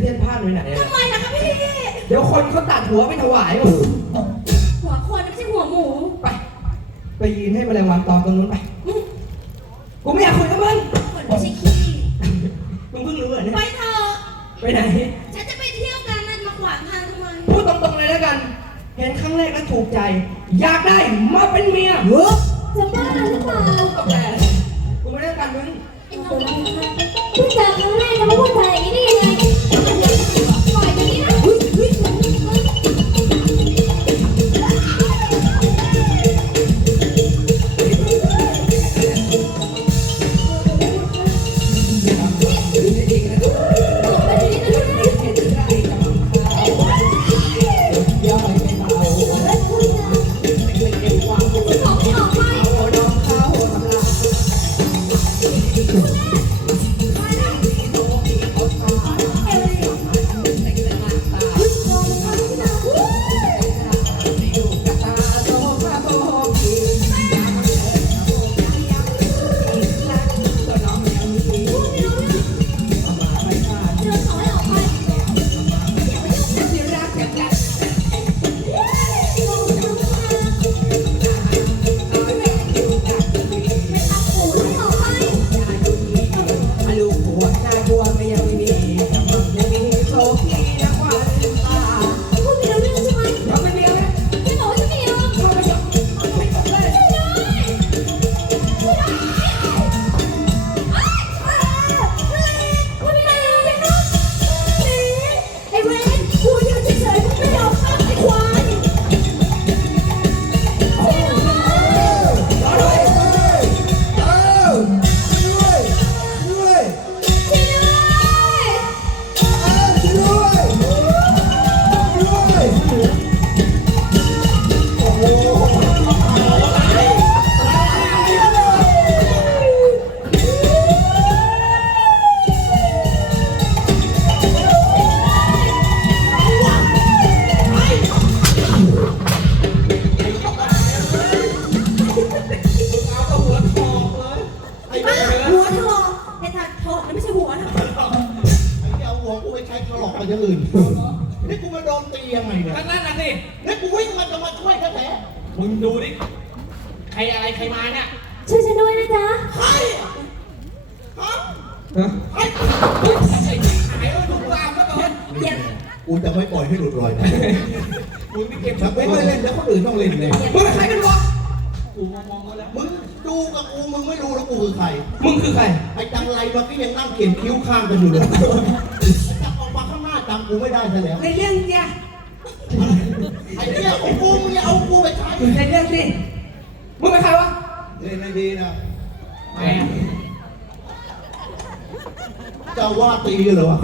ไปไหนอะทำไมล่ะคะพี่เดี๋ยวคนเขาตัดหัวไปถวายโอ้โหหัวคนไม่ใช่หัวหมูไปไปยืนให้แมลงวันตอมตรงนู้นไป อืมกูไม่อยากคุยกับมึง คนไม่ใช่ขี้มึงเพิ่งรู้เหรอเนี่ยไปเถอะไปไหน ฉันจะไปเที่ยวกันนั่นมาขวางทางทำไมพูดตรงๆเลยแล้วกัน เห็นครั้งแรกแล้วถูกใจ อยากได้มาเป็นเมียเฮ้ยจะบ้าหรือเปล่าตบแหละกูไม่ได้ต้องการมึง ไอ้น้อเดี๋ยวง อะไรใครมาเนี่ยช่วยฉันด้วยนะจ๊ะๆใครอะฮะฮะใครไอ้หายแล้วทุกรามแล้วก่อนเดี๋ยวกูจะไม่ปล่อยให้หลุดลอยนะมึงนี่เก็บถ้าไม่ได้เล่นแล้วคนอื่นต้องเล่นเลยมึงเป็นใครกันวะกูมองมองมาแล้วมึงดูกับกูมึงไม่รู้แล้วกูคือใคร มึงคือใคร ไอ้จังไรเมื่อกี้ยังนั่งเขียนคิ้วข้างกันอยู่เลยไอ้จังออกมาข้างหน้าจำกูไม่ได้ซะแล้วในเรื่องเนี่ยไอ้เนี่ยของกูมึงอย่าเอากูไปใช้ในเรื่องสิ มึงเป็นใครวะเล่นให้ดีนะแหมเจ้าว่าตีเหรอวะ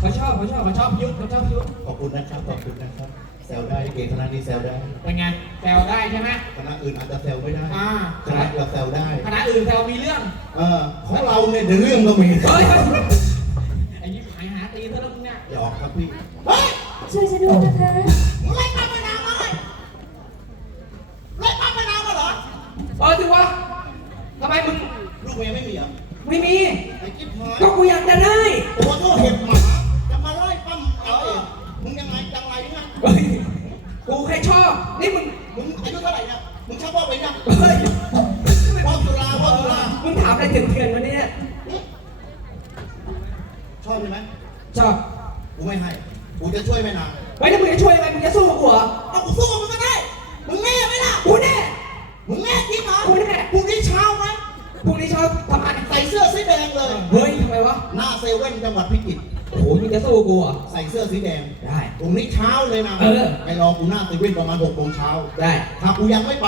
เขาชอบเขาชอบเขาชอบยุทธเขาชอบยุทธขอบคุณนะครับขอบคุณนะครับแซวได้เก่งคณะนี้แซวได้เป็นไงแซวได้ใช่ไหมคณะอื่นอาจจะแซวไม่ได้อ่าคณะเราแซวได้คณะอื่นแซวมีเรื่อง เออของเราเนี่ยเดี๋ยวเรื่องก็มีเฮ้ยไอ้ยิบหายหาตีซะแล้วมึงเนี่ยหยอกครับพี่เฮ้ยช่วยฉันด้วยนะคะ มึงไล่ปั๊มมะนาวมาเลยไล่ปั๊มมะนาวมาเหรอ เออถือวะทำไมมึง ลูกเมียไม่มีเหรอ ไม่มี ไอ้จิ๊บหายก็กูอยากจะได้ตัวโตเห็บหมาจะมาไล่ปั๊มเอาเองมึงยังไงจังไรเนี่ยเฮ้ยกูแค่ชอบ นี่มึงมึงอายุเท่าไหร่เนี่ยมึงชักว่าไปยังเฮ้ยพ่อสุราพ่อสุรามึงถามอะไรถึงเถื่อนวันนี้เนี่ยชอบใช่ไหมชอบกูไม่ให้กูจะช่วยแม่นางไว้ถ้ามึงจะช่วยยังไงมึงจะสู้กับกูเหรอเอากูสู้กับมึงก็ได้มึงแน่ไหมล่ะกูแน่มึงแน่จริงเหรอกูแน่พรุ่งนี้เช้าไหม พรุ่งนี้ชอบทำไมใส่เสื้อสีแดงเลย เฮ้ยทำไมวะ หน้าเซเว่นจังหวัดพิจิตรโอ้โหมึงจะสู้กับกูเหรอใส่เสื้อสีแดงได้ ตรงนี้เช้าเลยนะเออ ไปรอกูหน้าเซเว่นประมาณหกโมงเช้าได้ถ้ากูยังไม่ไป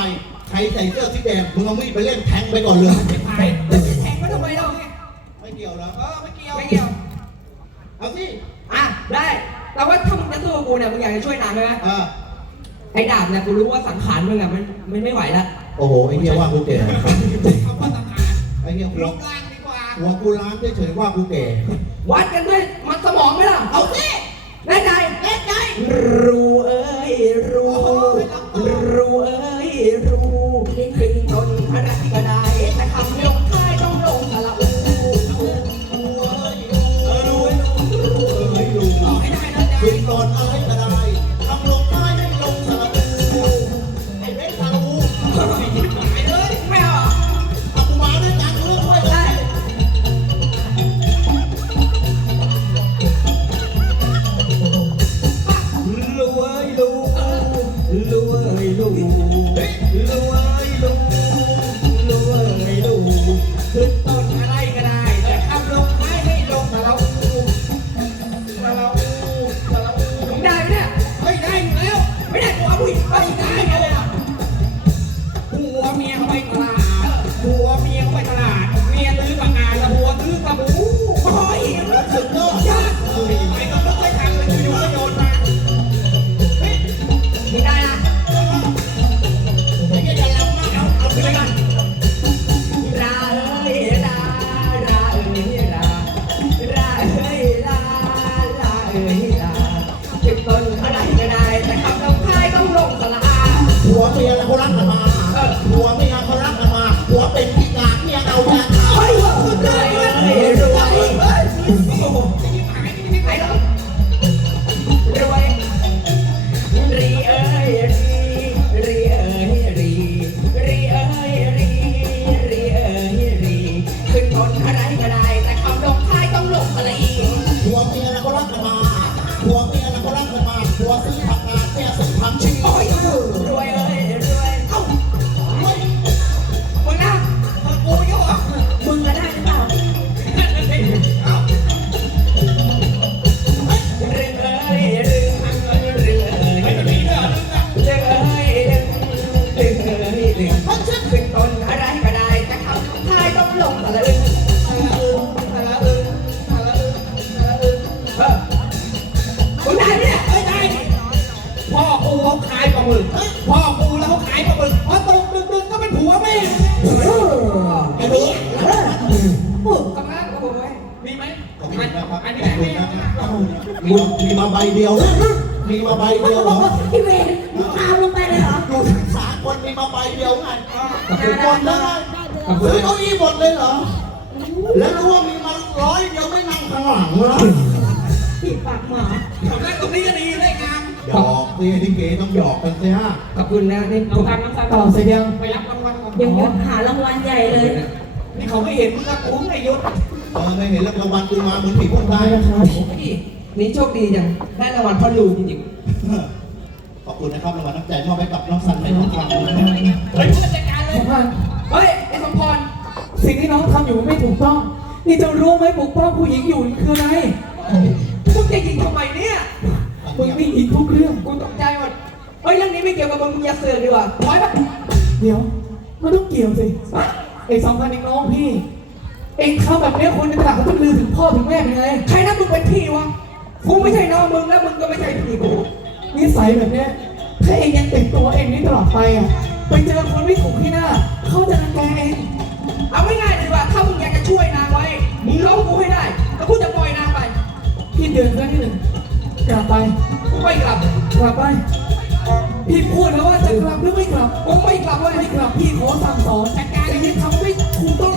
ใครใส่เสื้อสีแดงมึงเอามีดไปเล่นแทงไปก่อนเลยหายแล้วจะแทงมันทำไมเราไงไม่เกี่ยวแล้วเออไม่เกี่ยวไม่เกี่ยว เอาสิอะ ได้ แต่ว่าถ้ามึงจะสู้กับกูเนี่ยมึงอยากจะช่วยนางใช่ไหมเออไอ้ดาบเนี่ยกูรู้ว่าสังขารมึงอะมันมันไม่ไหวแล้วโอ้โหไอ้เหี้ยว่ากูแก่คำว่าสังหารไอ้เหี้ยหัวรูปร่างดีกว่าหัวกูล้านเฉยๆว่ากูแก่ วัดกันด้วยมันสมองไหมล่ะ เอาสิแน่ใจเล่นใจ รู้เอ้ มีมีมาใบเดียวมีมาใบเดียวเหรอพี่เวรมึงตามลงไปเลยเหรออยู่ทั้งสามคนมีมาใบเดียวไงขอบคุณหมดเลยซื้อเก้าอี้หมดเลยเหรอ แล้วรู้ว่ามีมาร้อยเดียวไม่นั่งข้างหลังเหรอผิดปากหมาทำได้ตรงนี้ก็ดีเลยงามหยอกสิที่เก๋ต้องหยอกกันสิฮะขอบคุณนะนี่น้ำตาลน้ำตาลต่อเสร็จยังไปรับรางวัลก่อนยังหารางวัลใหญ่เลยนี่เขาไม่เห็นมึงก็คุ้มไอ้ยุทธเออไม่เห็นแล้วรางวัลกูมาเหมือนผีพุ่งได้พี่นี่ โชคดีจังได้รางวัลพ่อลูกจริงขอบคุณนะครับรางวัลน้ำใจมอบให้กับน้องสันในทองคำนะเฮ้ยผู้จัดการเลยสมพันธ์ๆเฮ้ยไอ้สมพรสิ่งที่น้องทำอยู่มันไม่ถูกต้อง นี่เจะรู้ไหมปกป้องผู้หญิงอยู่นี่คืออะไรมึงจะยิงทำไมเนี่ยมึงไม่อินทุกเรื่อง กูตกใจหมดเฮ้ยเรื่องนี้ไม่เกี่ยวกับมึงมึงอย่าเสือกดีกว่าถอยไปเดี๋ยวมันต้องเกี่ยวสิไอ้สองพันเองน้องพี่ เองทำแบบเนี้ยคนในตลาดเขาต้องลือถึงพ่อถึงแม่เป็นไง ใครนะมึงเป็นพี่วะ กูไม่ใช่น้องมึงแล้วมึงก็ไม่ใช่พี่กูนิสัยแบบเนี้ยถ้าเองยังแต่งตัวเองนี่ตลอดไปอะ ไปเจอคนไม่ถูกที่หน้า เขาจะรังแกเอง เอาไม่ง่ายๆเลยว่า ถ้ามึงอยากจะช่วยนางไว้ มึงร้องกูให้ได้ แล้วกูจะปล่อยนางไป พี่เดือนครั้งที่หนึ่งกลับไป กูไม่กลับ กลับไป พี่พูดแล้วว่าจะกลับหรือไม่กลับกูไม่กลับเว้ยไม่กลับพี่ขอสั่งสอนจัดการอย่างนี้ทำไม่ถูกต้อง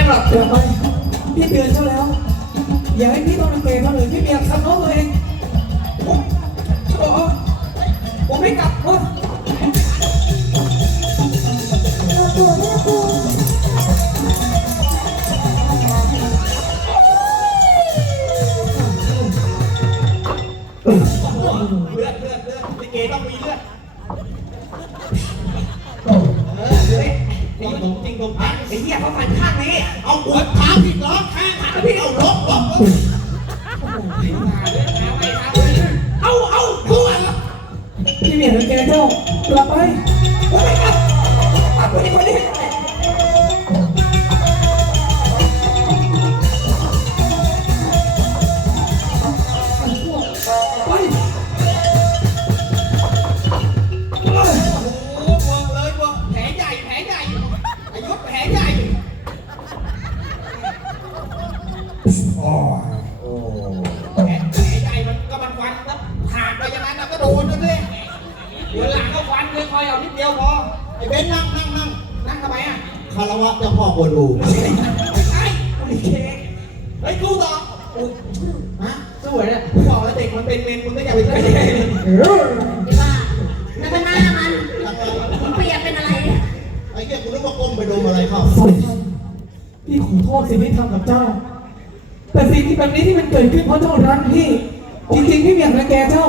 กูไม่ยอมแพ้หรอกกลับไปพี่เตือนเขาแล้ว อย่าให้พี่ต้องรังแกเขาเลยพี่เมียทำน้องตัวเองโอ้โหกูไม่กลับโอ้ยบอกบอกด้วะเลือดเลือดเลือดลิเกต้องมีเลือด หลงจริงหลงอะไอ้เหี้ยเขาฟันข้างนี้ เอาหัวขาผิดเหรอข้างขาเอาพี่เอาลลบบลลบบลบเอกเอาเอาเอาหัวพี่เมียรังแกเจ้ากลับไปไปไปไปไป ฮะสวยเนี่ยกูบอกแล้วเด็กมันเป็นเมนมึงก็อย่าไปเล่นไอ้บ้านั่นมันหน้ามันมึงเปียกเป็นอะไรเนี่ยไอ้เหี้ยกูนึกว่าก้มไปโดนอะไรเข้าสองพันพี่ขอโทษสิ่งที่ทำกับเจ้า แต่สิ่งที่แบบนี้ที่มันเกิดขึ้นเพราะเจ้ารักพี่ จริงๆพี่เมียรังแกเจ้า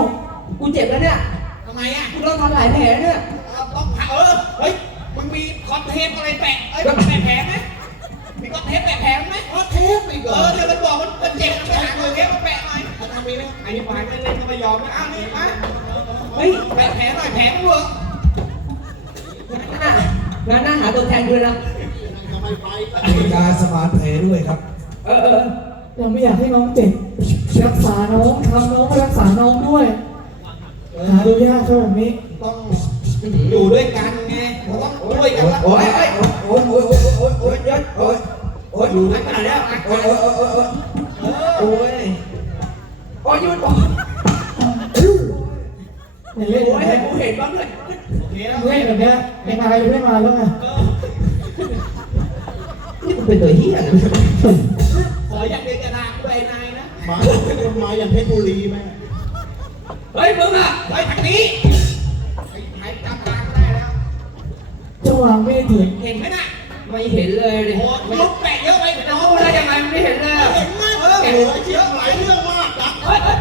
กูเจ็บแล้วเนี่ยทำไมอะกูโดนทำหลายแผลเนี่ย เอาต้องผ่าเออ เฮ้ย มึงมีคอนเทนต์อะไรแปะเอ้ยแปะแผลไหมมีคอน เทนต์แปะแผลไหมเพราะเทปอีกเหรเอออเดี๋ยวมันบอกมันมันเจ็บมันไปหาหน่วยเทปมาแปะหน่อยทำมีไหมไอ้นี่ฝ่ายเล่นๆก็ไม่ยอมนะอ้าวนี่มาเฮ้ยแปะแผลหน่อยแผลมันเวิร์กงานหน้าหาตัวแทนด้วยนะทำไมไปมีการสมานแผลด้วยครับ เออเออเราไม่อยากให้น้องเจ็บรักษาน้องทำน้องรักษาน้องด้วยหาดูยากเท่าแบบนี้ต้องอยู่ด้วยกันโอ้ยโอ้ยโอ้ย อ้ยโอ้ยอยู่ขนาดนี้โอ้ยโอ้ยโอ้ยโอ้ยโอ้ยโอ้ยหยุดโอ้ยเล่นโอ้ยให้กูเห็นบ้างเลยเคแล้วเล่นแบบเนี้ยเป็นอะไรไม่มาแล้วไงนี่มึงเป็นตัวเหี้ยเลยขออย่างเดียวจะด่ากูไอ้นายนะมาคนมาอย่างเพชรบุรีไหมเฮ้ยมึงอะไอ้ทางนี้ไอ้ไทยจำทางได้แล้วจะวางไม่ถึงเห็นไหมน่ะไม่เห็นเลยดิโอ้ยลุก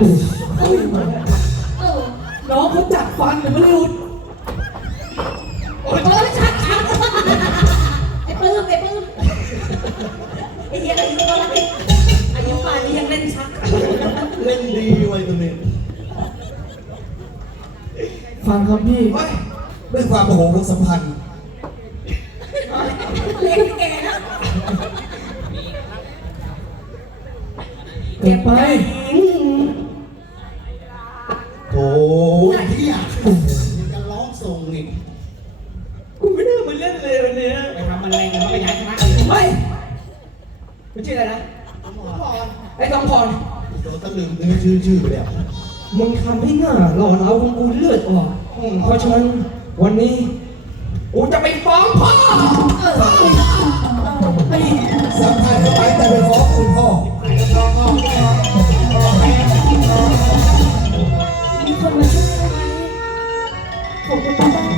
น้องเขาจัดฟันแต่ไม่รู้โอ้ยชักชักไอ้ปื้มไอ้ปื้มไอ้เหี้ยอายุเท่าไหร่อายุป่านนี้ยังเล่นชัก เล่นดีไว้ตัวนี้ฟังครับพี่เฮ้ยด้วยความโมโหของสัมพันธ์ เล่นแกแล้วเก็บไป คุณชื่ออะไรนะพรไอ้ทองพรโดนตะลึงเลยชื่อชื่อไปแล้วมึงทำให้หน้าหล่อเราของกูเลือดออกอืมเพราะฉะนั้นวันนี้กูจะไปฟ้องพ่อสำคัญก็ไปแต่ไปฟ้องคุณพ่อมีคนมาช่วยไหมขอบคุณ